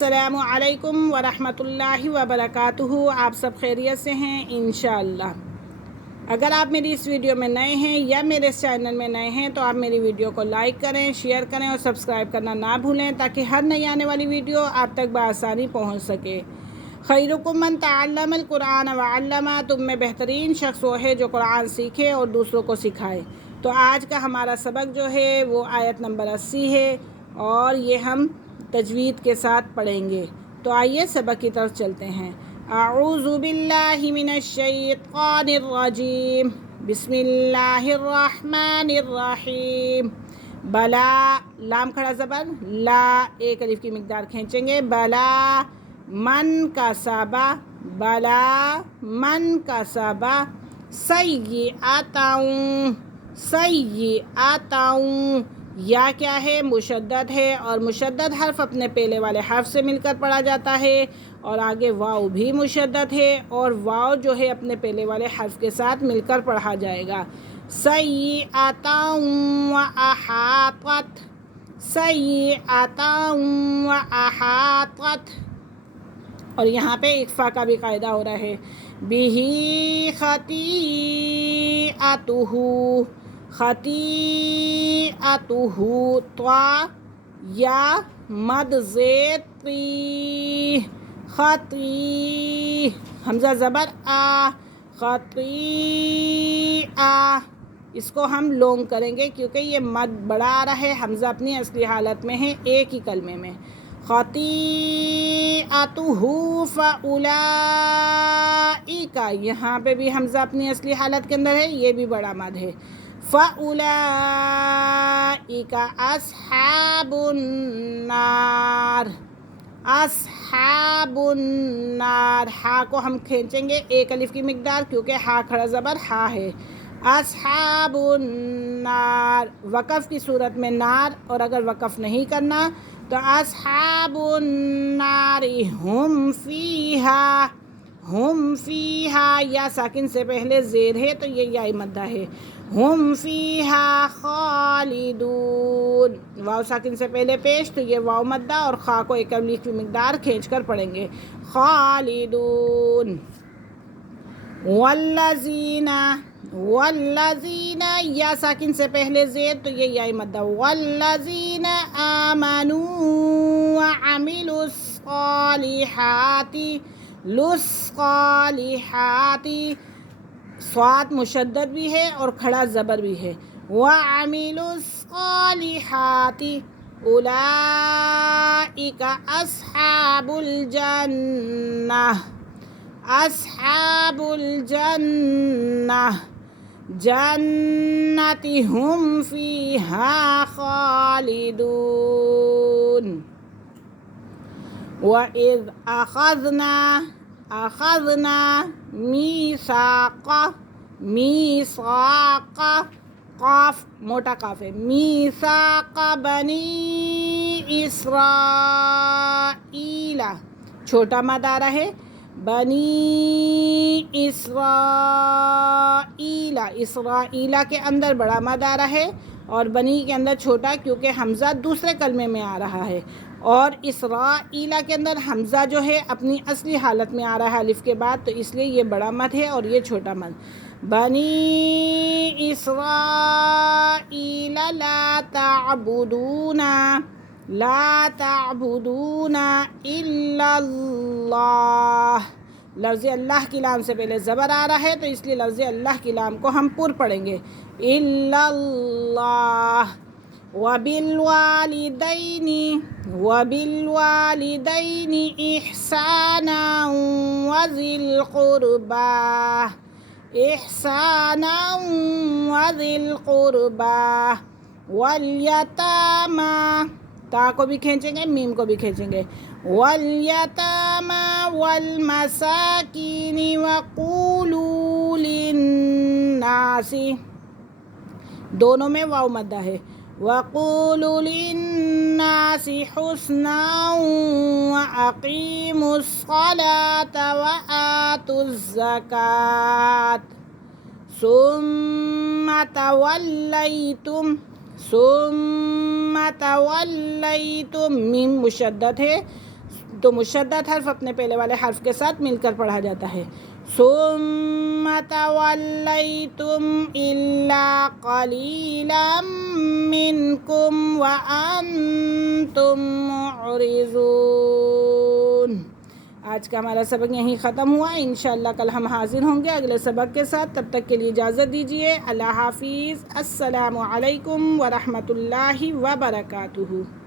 السلام علیکم ورحمۃ اللہ وبرکاتہ۔ آپ سب خیریت سے ہیں انشاءاللہ۔ اگر آپ میری اس ویڈیو میں نئے ہیں یا میرے اس چینل میں نئے ہیں تو آپ میری ویڈیو کو لائک کریں، شیئر کریں اور سبسکرائب کرنا نہ بھولیں تاکہ ہر نئی آنے والی ویڈیو آپ تک بآسانی پہنچ سکے۔ خیرکم من تعلم القرآن وعلمہ، تم میں بہترین شخص وہ ہے جو قرآن سیکھے اور دوسروں کو سکھائے۔ تو آج کا ہمارا سبق جو ہے وہ آیت نمبر 80 ہے اور یہ ہم تجوید کے ساتھ پڑھیں گے۔ تو آئیے سبق کی طرف چلتے ہیں۔ اعوذ باللہ من الشیطان الرجیم، بسم اللہ الرحمن الرحیم۔ بلا، لام کھڑا زبر، لا، ایک الف کی مقدار کھینچیں گے۔ بلا من کا سابا، بلا من کا سابا، سیئاتاؤں، سیئاتاؤں، یا کیا ہے؟ مشدد ہے، اور مشدد حرف اپنے پہلے والے حرف سے مل کر پڑھا جاتا ہے، اور آگے واؤ بھی مشدد ہے اور واؤ جو ہے اپنے پہلے والے حرف کے ساتھ مل کر پڑھا جائے گا۔ سیئاتاً وَأَحَاطَتْ، سیئاتاً وَأَحَاطَتْ، اور یہاں پہ اخفا کا بھی قاعدہ ہو رہا ہے۔ بِهِ خَطِیئَتُهُ، خطیئتہ، طا یا مد زید طی، خطی، حمزہ زبر آ، خطیئہ، اس کو ہم لونگ کریں گے کیونکہ یہ مد بڑا آ رہا ہے، حمزہ اپنی اصلی حالت میں ہے ایک ہی کلمے میں۔ خطیئتہ فَأُولَئِکَ، یہاں پہ بھی حمزہ اپنی اصلی حالت کے اندر ہے، یہ بھی بڑا مد ہے۔ فَأُولَئِکَ أَصْحَابُ النَّارِ، أَصْحَابُ النَّارِ، ہا کو ہم کھینچیں گے ایک الف کی مقدار کیونکہ ہا کھڑا زبر ہا ہے۔ أصحاب النار، وقف کی صورت میں نار، اور اگر وقف نہیں کرنا تو أصحاب النار ہم فیہا، ہم فیہا، یا ساکن سے پہلے زیر ہے تو یہ یا مدہ ہے۔ ہم فیہا خالدون، واو ساکن سے پہلے پیش تو یہ واو مدہ اور خا کو ایک الف کی مقدار کھینچ کر پڑھیں گے۔ خالدون، والذین، والذین، یا ساکن سے پہلے زیر تو یہ یا مدہ، والذین آمنوا وعملوا الصالحات، للصالحات، صاد مشدد بھی ہے اور کھڑا زبر بھی ہے۔ وعملوا الصالحات اولئک اصحاب الجنہ، اصحاب الجنہ، جنت ہم فیہا خالدون۔ وَإِذْ أَخَذْنَا مِيثَاقَ، میثاق، قاف موٹا قاف ہے، میثاق بنی اسرائیل، چھوٹا مد آ رہا ہے، بنی اسرائیل، اسرائیل کے اندر بڑا مد آ رہا ہے اور بنی کے اندر چھوٹا کیونکہ حمزہ دوسرے کلمے میں آ رہا ہے، اور اسرائیل کے اندر حمزہ جو ہے اپنی اصلی حالت میں آ رہا ہے الف کے بعد، تو اس لیے یہ بڑا مد ہے اور یہ چھوٹا مد۔ بنی اسرائیل لا تعبدون، لا تعبدون الا اللہ، لفظ اللہ کی لام سے پہلے زبر آ رہا ہے تو اس لیے لفظ اللہ کی لام کو ہم پر پڑھیں گے، الا اللہ۔ وبالوالدین، وبالوالدین احسانا وذی القربى، احسانا وذی القربى والیتامی، تا کو بھی کھینچیں گے میم کو بھی کھینچیں گے، والیتامی والمساکین وقولوا للناس، دونوں میں واو مدہ ہے، وقولوا للناس حسنا واقیموا الصلاة وآتوا الزکاة ثم تولیتم، ثم تولیتم، میم مشدد ہے، تو مشدد حرف اپنے پہلے والے حرف کے ساتھ مل کر پڑھا جاتا ہے۔ ثم تولیتم الا قلیلا منکم وانتم معرضون۔ آج کا ہمارا سبق یہیں ختم ہوا۔ انشاءاللہ کل ہم حاضر ہوں گے اگلے سبق کے ساتھ۔ تب تک کے لیے اجازت دیجیے۔ اللہ حافظ۔ السلام علیکم ورحمۃ اللہ وبرکاتہ۔